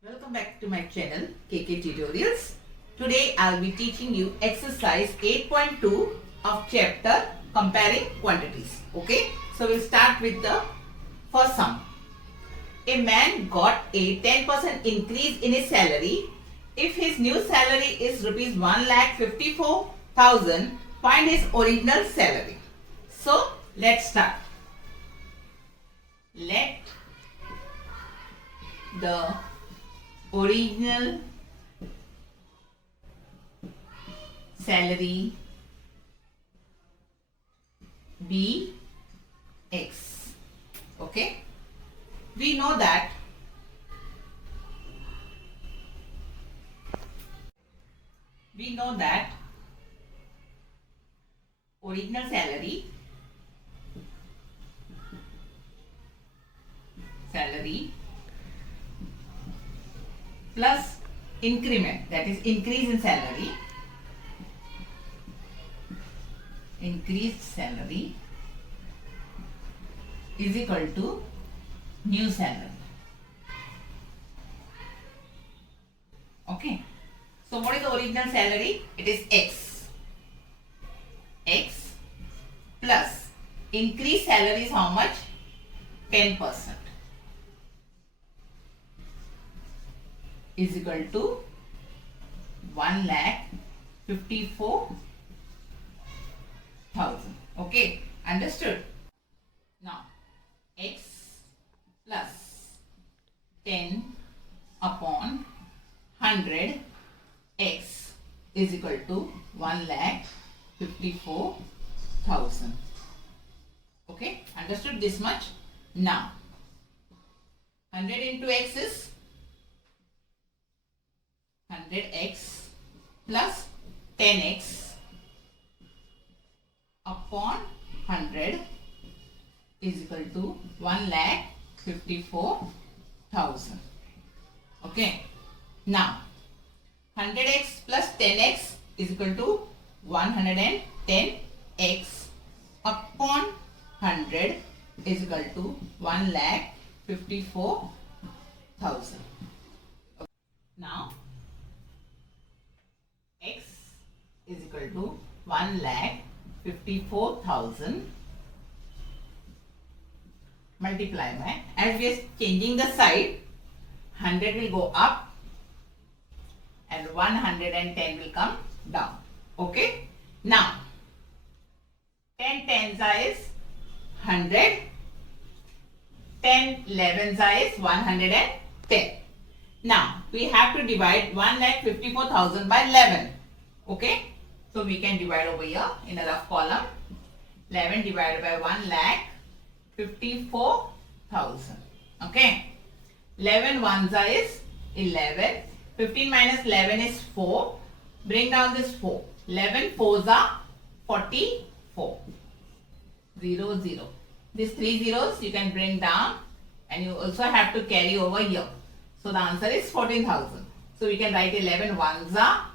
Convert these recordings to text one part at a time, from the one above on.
Welcome back to my channel KK Tutorials. Today I'll be teaching you exercise 8.2 of chapter comparing quantities. Okay, so we'll start with the first sum. A man got a 10% increase in his salary. If his new salary is rupees 1,54,000, find his original salary. So let's start. Let the original salary be X. Okay, we know that original salary plus increment, that is increase in salary, increased salary is equal to new salary. Okay, so what is the original salary? It is X. X plus increased salary is how much? 10%. Is equal to 1,54,000. Okay, understood? Now, X plus 10 upon 100 X is equal to 1,54,000. Okay, understood this much? Now, 100 into X is 100x plus 10x upon 100 is equal to 1,54,000. Okay. Now 100x plus 10x is equal to 110x upon 100 is equal to 1,54,000. Now X is equal to 1,54,000 multiply by, as we are changing the side, 100 will go up and 110 will come down. Okay. Now 10 tens is 100, 10 elevens is 110. Now we have to divide 1,54,000 by 11. Okay, so we can divide over here in a rough column. 11 divided by 1,54,000. Okay, 11 ones is 11. 15 minus 11 is 4. Bring down this 4. 11 fours are 44. 0 0. These 3 zeros you can bring down, and you also have to carry over here. So the answer is 14,000. So we can write 11 ones are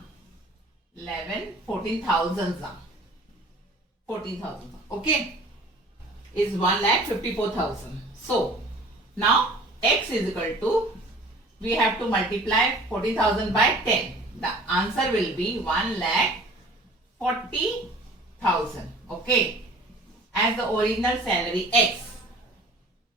11, 14,000s are 14,000. Okay, is 1,54,000. So now X is equal to, we have to multiply 14,000 by 10. The answer will be 1,40,000. Okay, as the original salary X.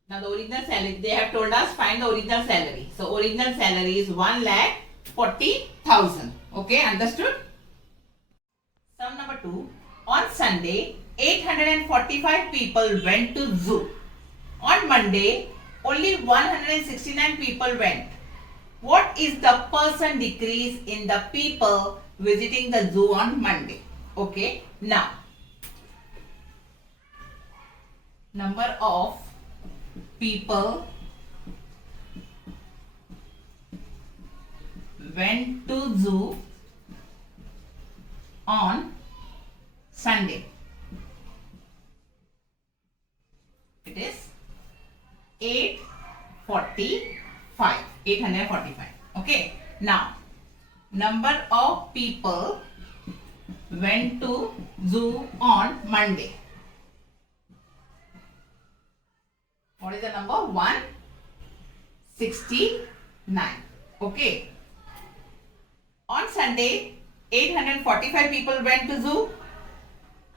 Now the original salary, they have told us find the original salary. So original salary is 1,40,000. Okay, understood? Sum number 2. On Sunday, 845 people went to zoo. On Monday, only 169 people went. What is the percent decrease in the people visiting the zoo on Monday? Okay, now number of people went to zoo on Sunday. It is 845. 845. Okay. Now, number of people went to zoo on Monday. What is the number? 169. Okay. On Sunday, 845 people went to zoo.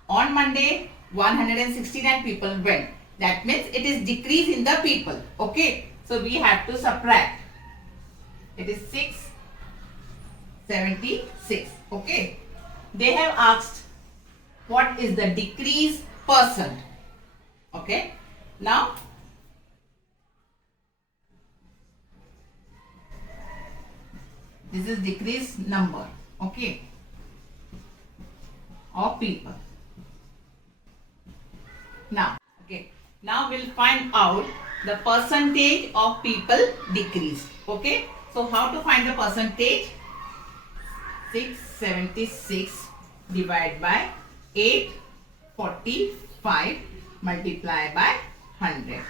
On Monday, 169 people went. That means it is decrease in the people. Okay. So we have to subtract. It is 676. Okay. They have asked what is the decrease percent. Okay. Now this is decrease number. Okay. Of people. Now, okay. Now we'll find out the percentage of people decrease. Okay. So how to find the percentage? 676 divided by 845 multiply by 100.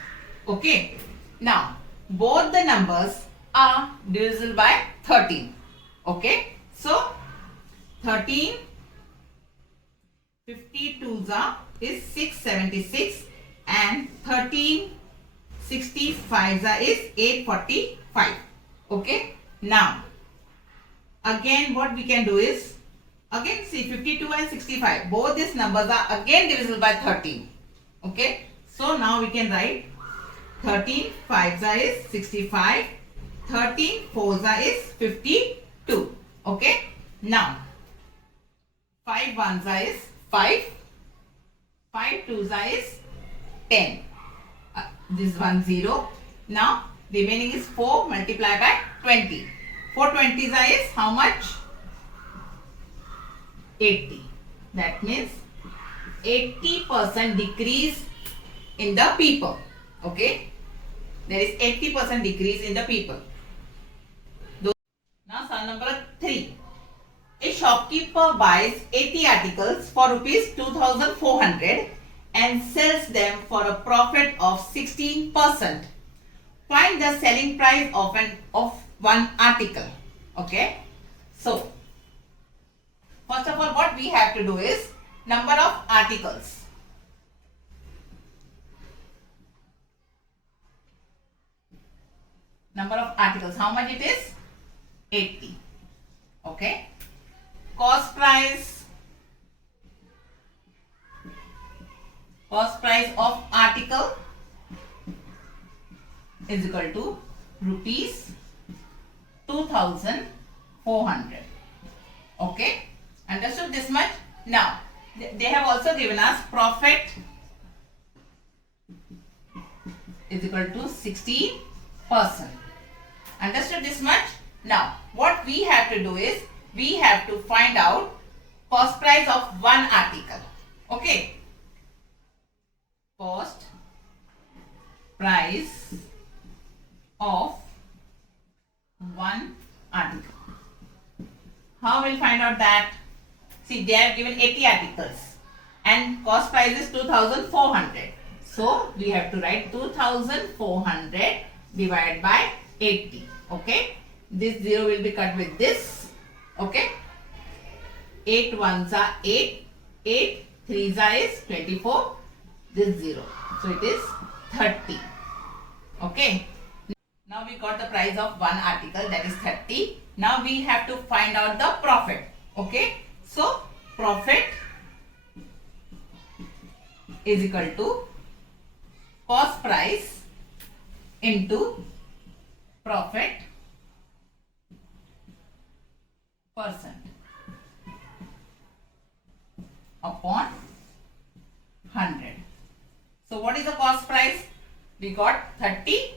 Okay. Now, both the numbers are divisible by 13. Okay. So, 13 52s is 676 and 13 65s is 845. Okay. Now, again what we can do is, again see 52 and 65, both these numbers are again divisible by 13. Okay. So now we can write 13 5s is 65, 13 4s is 52. Okay. Now 5 1s is 5, 5 2s is 10. This one 0. Now remaining is 4 multiplied by 20. 4 20s is how much? 80. That means 80% decrease in the people. Okay. There is 80% decrease in the people. Now sum number 3. A shopkeeper buys 80 articles for rupees 2400 and sells them for a profit of 16%. Find the selling price of one article. Okay. So, first of all, what we have to do is number of articles. Number of articles. How much it is? 80. Okay. Cost price. Cost price of article is equal to rupees 2400. Okay. Understood this much? Now, they have also given us profit is equal to 60%. Understood this much? Now, what we have to do is, we have to find out cost price of one article. Okay. Cost price of one article. How will find out that? See, they are given 80 articles and cost price is 2400. So, we have to write 2400 divided by 80. Okay. This 0 will be cut with this. Okay. 8 1s are 8. 8 3s are is 24. This 0. So, it is 30. Okay. Now, we got the price of one article, that is 30. Now, we have to find out the profit. Okay. So, profit is equal to cost price into profit percent upon 100. So, what is the cost price? We got 30.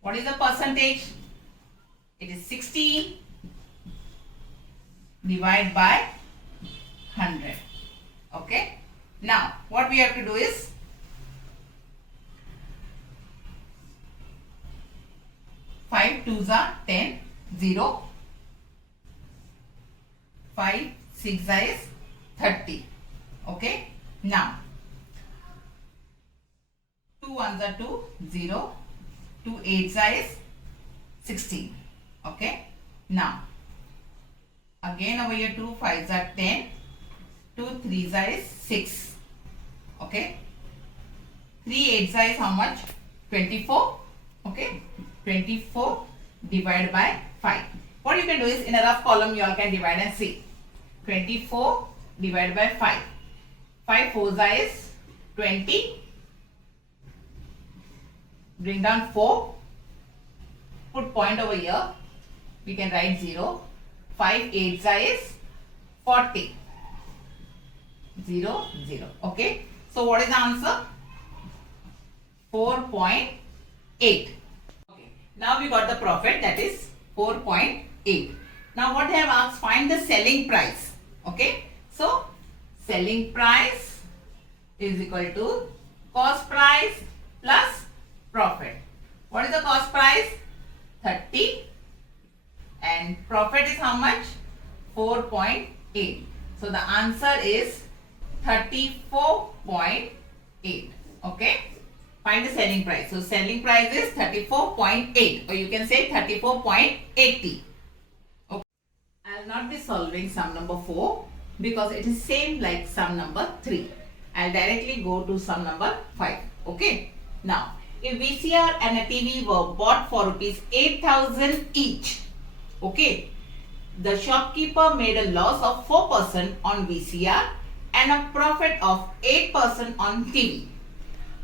What is the percentage? It is 16 divided by 100. Okay. Now, what we have to do is, five 2s are 10, 0, 5 6 is 30. Okay. Now, 2 1s are 2, 0, 2 8s is 16. Okay. Now, again over here 2 5s are 10, 2 3s is 6. Okay. 3 8s is how much? 24. Okay. 24 divided by 5. What you can do is in a rough column you all can divide and see. 24 divided by 5. 5 fours is 20. Bring down 4. Put point over here. We can write 0. 5 eights is 40. 0, 0. Okay. So what is the answer? 4.8. Okay. Now we got the profit, that is 4.8. Now what they have asked, find the selling price. Okay. So selling price is equal to cost price plus profit. What is the cost price? 30. And profit is how much? 4.8. So the answer is 34.8. Okay. Find the selling price. So selling price is 34.8, or you can say 34.80. Okay. I will not be solving sum number 4 because it is same like sum number 3. I will directly go to sum number 5. Okay. Now, if VCR and a TV were bought for rupees 8,000 each, okay, the shopkeeper made a loss of 4% on VCR and a profit of 8% on TV.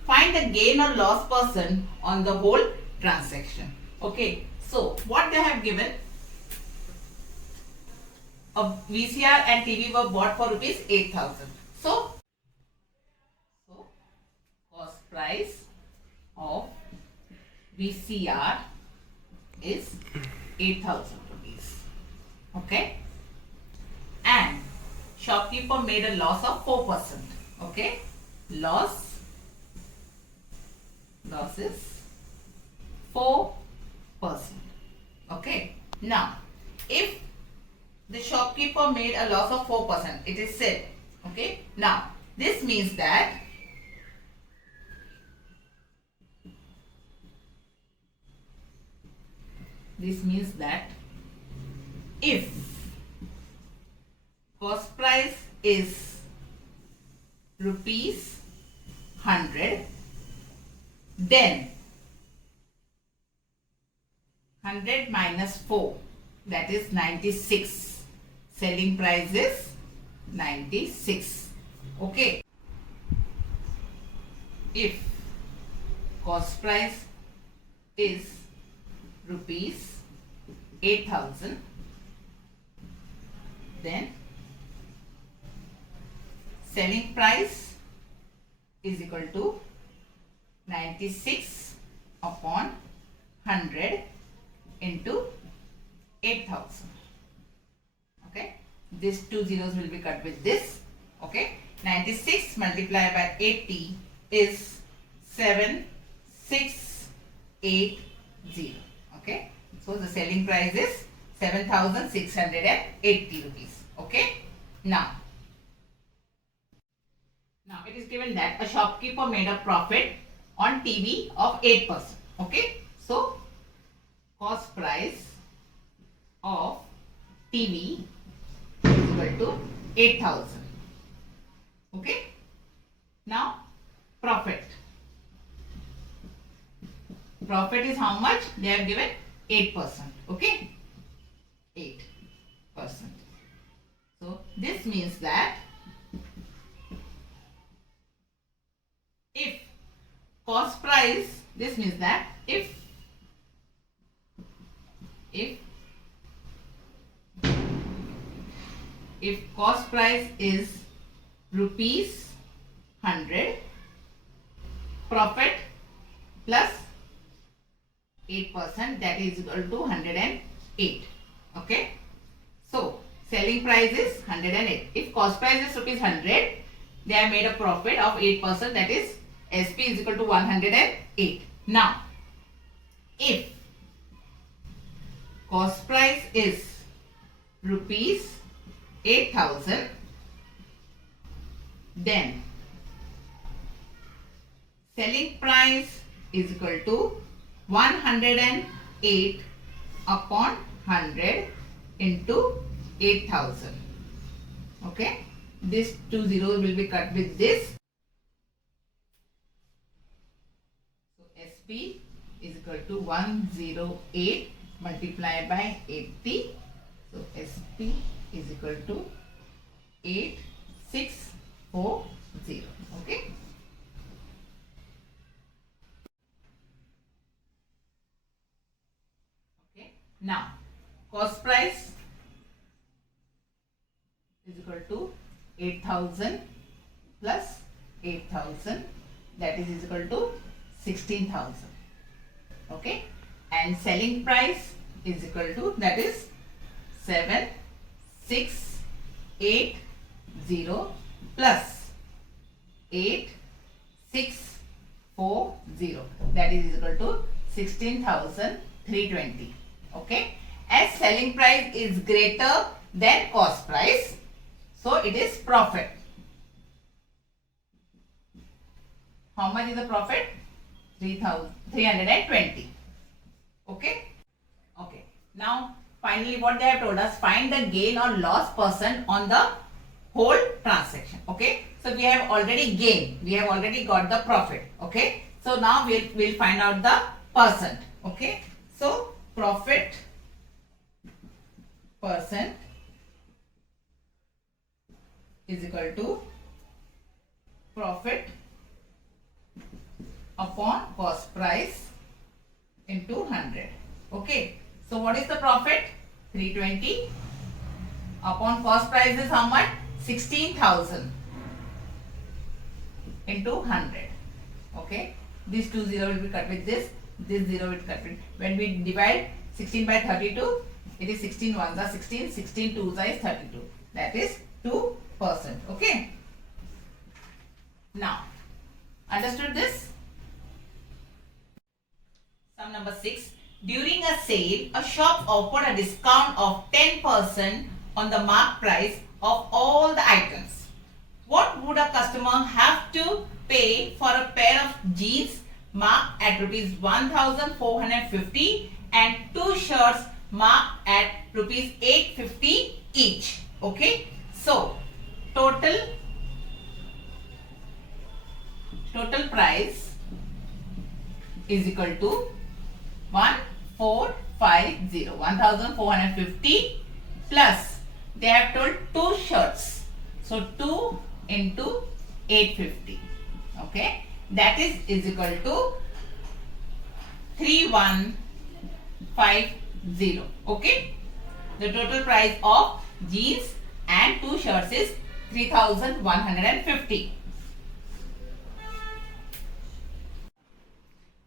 Find the gain or loss percent on the whole transaction. Okay, so what they have given, a VCR and TV were bought for rupees 8,000. So cost price of VCR is 8,000 rupees. Okay, and shopkeeper made a loss of 4%. Okay, loss is 4%. Okay, now if the shopkeeper made a loss of 4%, it is said. Okay, now this means that if cost price is rupees 100, then 100 minus 4, that is 96. Selling price is 96. Okay. If cost price is rupees 8,000, then selling price is equal to 96 upon 100 into 8,000. Okay, these two zeros will be cut with this. Okay, 96 multiplied by 80 is 7680. Okay, so the selling price is 7,680 rupees. Okay, now it is given that a shopkeeper made a profit on TV of 8%. Okay, so cost price of TV is equal to 8,000. Okay, now profit is how much? They have given 8%. Okay, 8%. So this means that if cost price, this means that if cost price is rupees 100, profit plus 8%, that is equal to 108. Okay, so selling price is 108. If cost price is rupees 100, they have made a profit of 8%, that is SP is equal to 108. Now if cost price is rupees 8,000, then selling price is equal to 108 upon 100 into 8,000. Okay, these two zeros will be cut with this. So SP is equal to 108 multiplied by 80. So SP is equal to 8640. Okay. Okay. Now cost price is equal to 8,000 plus 8,000, that is equal to 16,000. Okay, and selling price is equal to, that is 7680 plus 8640, that is equal to 16,320. Okay, as selling price is greater than cost price, so it is profit. How much is the profit? 3,320. Okay. Okay. Now finally what they have told us, find the gain or loss percent on the whole transaction. Okay. So we have already gained. We have already got the profit. Okay. So now we'll find out the percent. Okay. So profit percent is equal to profit upon cost price into 100. Okay. So what is the profit? 320 upon cost price is how much? 16,000 into 100. Okay. This 20 will be cut with this 0 will cut with. When we divide 16 by 32, it is 16 ones are 16, 16 twos are 32. That is 2%. Okay. Now, understood this? Sum number 6. During a sale, a shop offered a discount of 10% on the marked price of all the items. What would a customer have to pay for a pair of jeans marked at rupees 1,450 and 2 shirts marked at rupees 850 each? Okay. So, total price is equal to 1,450 plus they have told 2 shirts, so 2 into 850. Okay, that is equal to 3,150. Okay, the total price of jeans and 2 shirts is 3,150.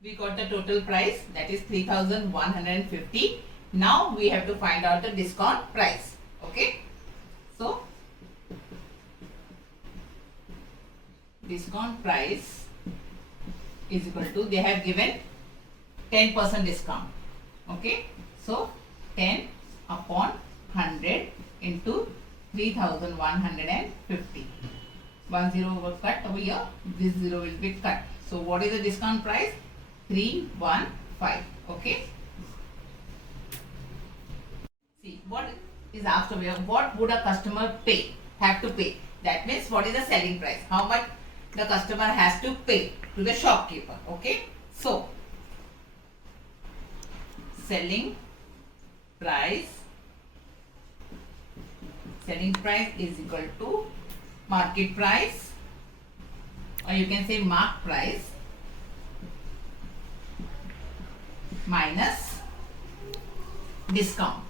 We got the total price, that is 3,150. Now we have to find out the discount price. Okay. So discount price is equal to, they have given 10% discount. Okay. So 10 upon 100 into 3,150. 1 0 will cut over here. This 0 will be cut. So what is the discount price? 315. Okay. See what is asked over here. What would a customer have to pay? That means what is the selling price? How much the customer has to pay to the shopkeeper? Okay. So selling price is equal to market price, or you can say mark price, minus discount.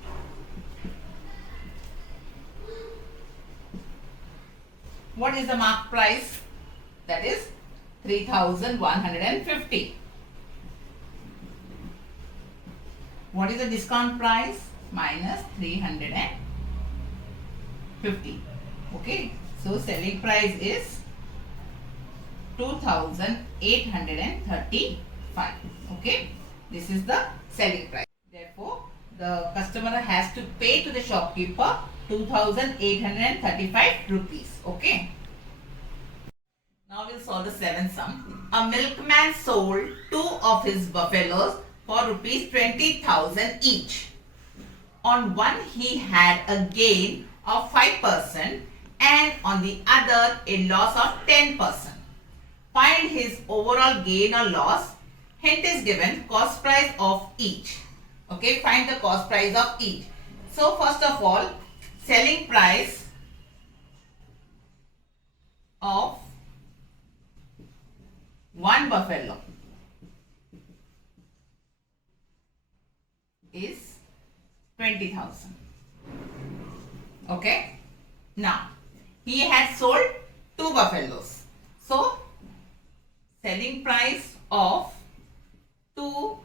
What is the mark price? That is 3,150. What is the discount price? Minus 350. Okay. So selling price is 2,835. Okay. This is the selling price. Therefore, the customer has to pay to the shopkeeper 2,835 rupees. Okay. Now we'll solve the 7th sum. A milkman sold 2 of his buffaloes for rupees 20,000 each. On one he had a gain of 5% and on the other a loss of 10%. Find his overall gain or loss hint is given, cost price of each. Okay, find the cost price of each. So first of all, selling price of one buffalo is 20,000. Okay. Now, he had sold 2 buffaloes. So, selling price of 2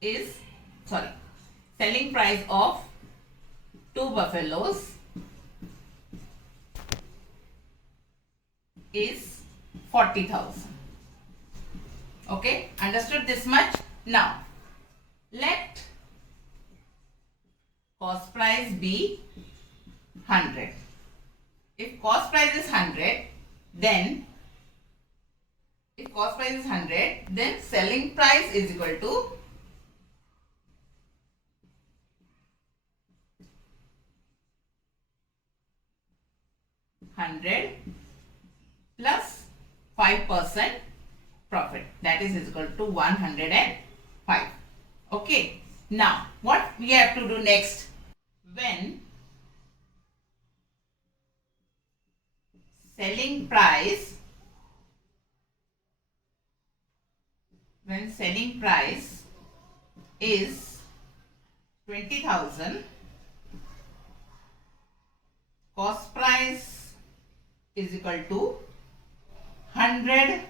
is, selling price of 2 buffaloes is 40,000. Okay, understood this much? Now, let cost price be 100. If cost price is 100, then selling price is equal to 100 plus 5% profit, that is equal to 105. Okay. Now, what we have to do next? When selling price is 20,000, cost price is equal to 100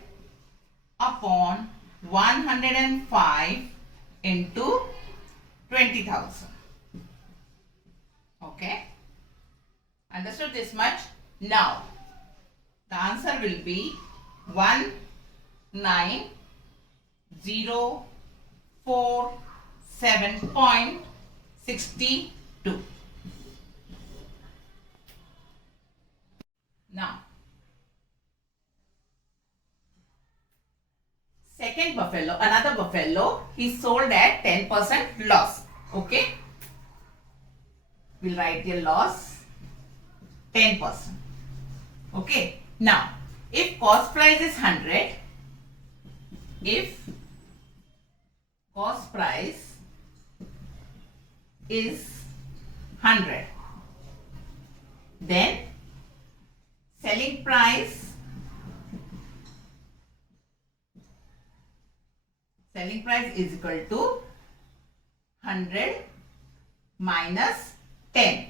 upon 105 into 20,000. Okay, understood this much? Now, the answer will be 19,047.62. Now, second buffalo, another buffalo, he sold at 10% loss. Okay, we'll write the loss 10%. Okay, now if cost price is 100, if cost price is 100, then selling price is equal to 100 minus 10,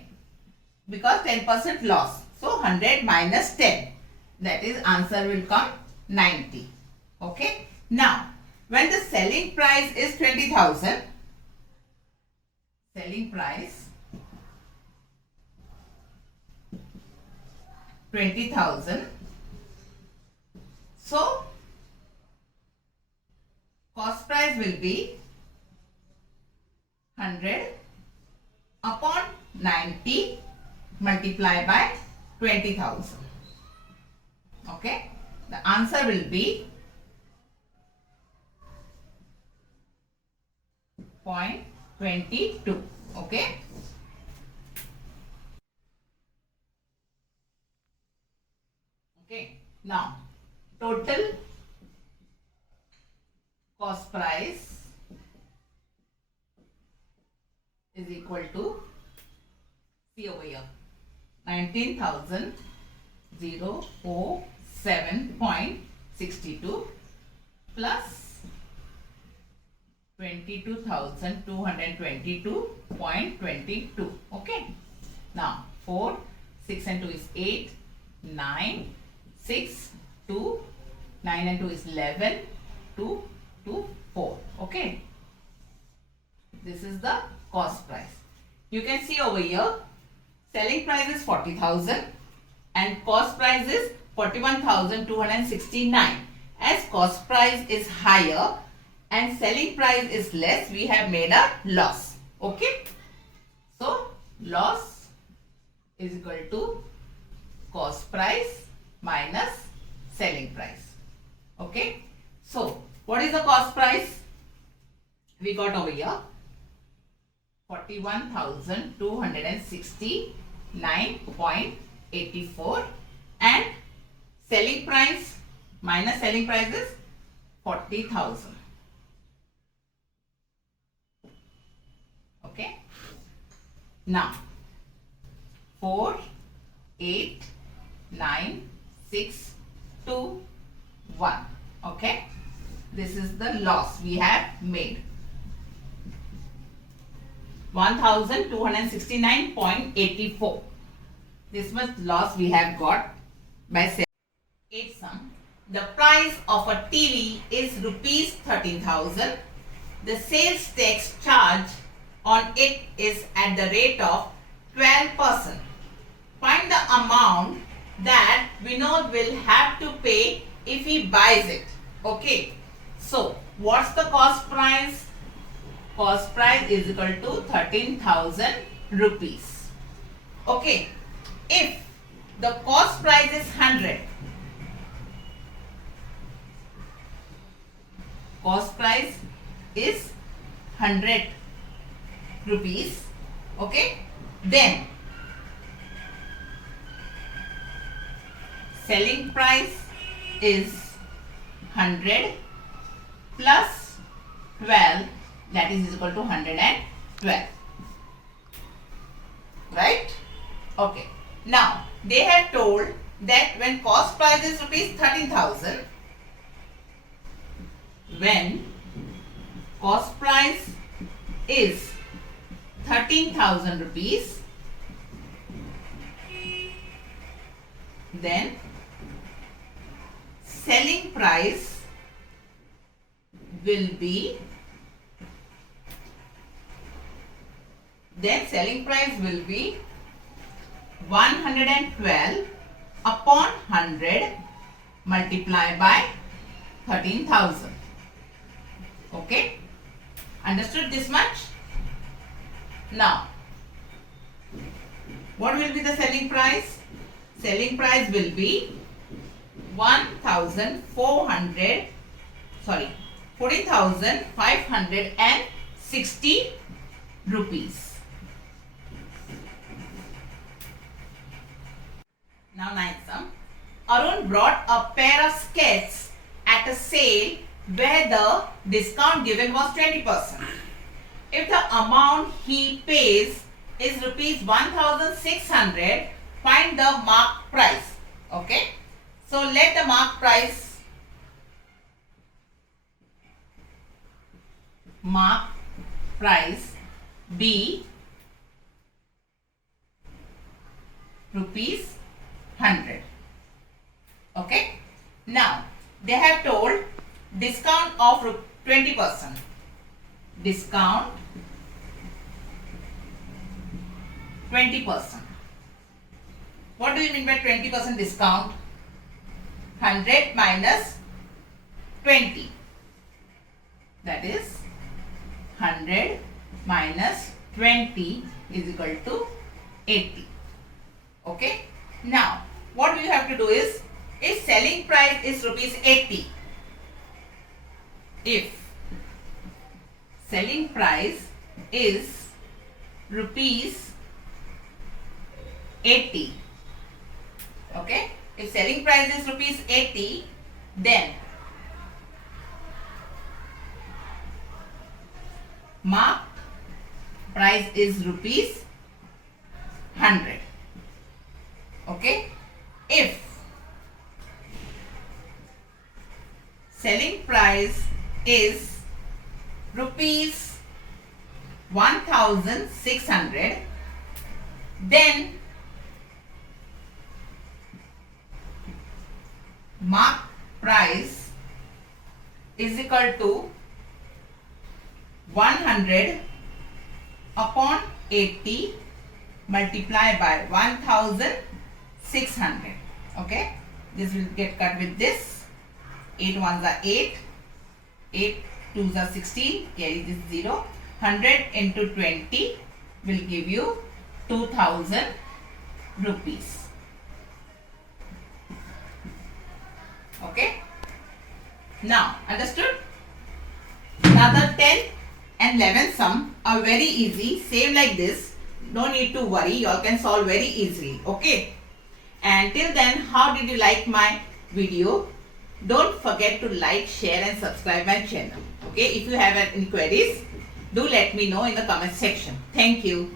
because 10% loss. So 100 minus 10, that is answer will come 90. Okay. Now, when the selling price is 20,000, selling price 20,000, so cost price will be 100 upon 90 multiplied by 20,000. Okay, the answer will be 0.22. Okay. Okay. Now, total cost price is equal to, see over here, 19,047.62 plus 22,222.22. Okay. Now, 4, 6 and 2 is 8, 9, 6, 2, 9 and 2 is 11, 2, 2, 4. Okay. This is the cost price. You can see over here, selling price is 40,000 and cost price is 41,269. As cost price is higher and selling price is less, we have made a loss. Okay. So, loss is equal to cost price minus selling price. Okay. So, what is the cost price? We got over here 41,269.84 and selling price minus selling price is 40,000. Okay. Now 4, 8, 9, 6, 2, 1. Okay. This is the loss we have made. 1269.84. This much loss we have got by selling. 8 sum. The price of a TV is rupees 13,000. The sales tax charge on it is at the rate of 12%. Find the amount that Vinod will have to pay if he buys it. Okay. So, what's the cost price? Cost price is equal to 13,000 rupees. Okay. If the cost price is 100, cost price is 100 rupees, okay, then selling price is 100 plus 12, that is equal to 112, right? Okay. Now they have told that when cost price is rupees 13,000, when cost price is 13,000 rupees, then selling price will be 112 upon 100 multiplied by 13,000. Okay, understood this much? Now, what will be the selling price? Selling price will be 14,560 rupees. Now, ninth sum. Arun brought a pair of skates at a sale where the discount given was 20%. If the amount he pays is rupees 1,600, find the mark price. Okay. So let the mark price be rupees 100. Okay. Now they have told discount of 20%. Discount 20%. What do you mean by 20% discount? 100 minus 20. That is 100 minus 20 is equal to 80. Okay. Now what we have to do is, if selling price is rupees 80, if selling price is rupees 80, okay, if selling price is rupees 80, then mark price is rupees 100. Okay. If selling price is rupees 1,600, then mark price is equal to 100 upon 80 multiplied by 1,600. Okay, this will get cut with this. 8 ones are 8, 8 twos are 16, carry this 0. 100 into 20 will give you 2,000 rupees. Okay. Now, understood? Another 10 and 11 sum are very easy, same like this. No need to worry, you all can solve very easily. Okay. And till then, how did you like my video? Don't forget to like, share and subscribe my channel. Okay, if you have any queries, do let me know in the comment section. Thank you.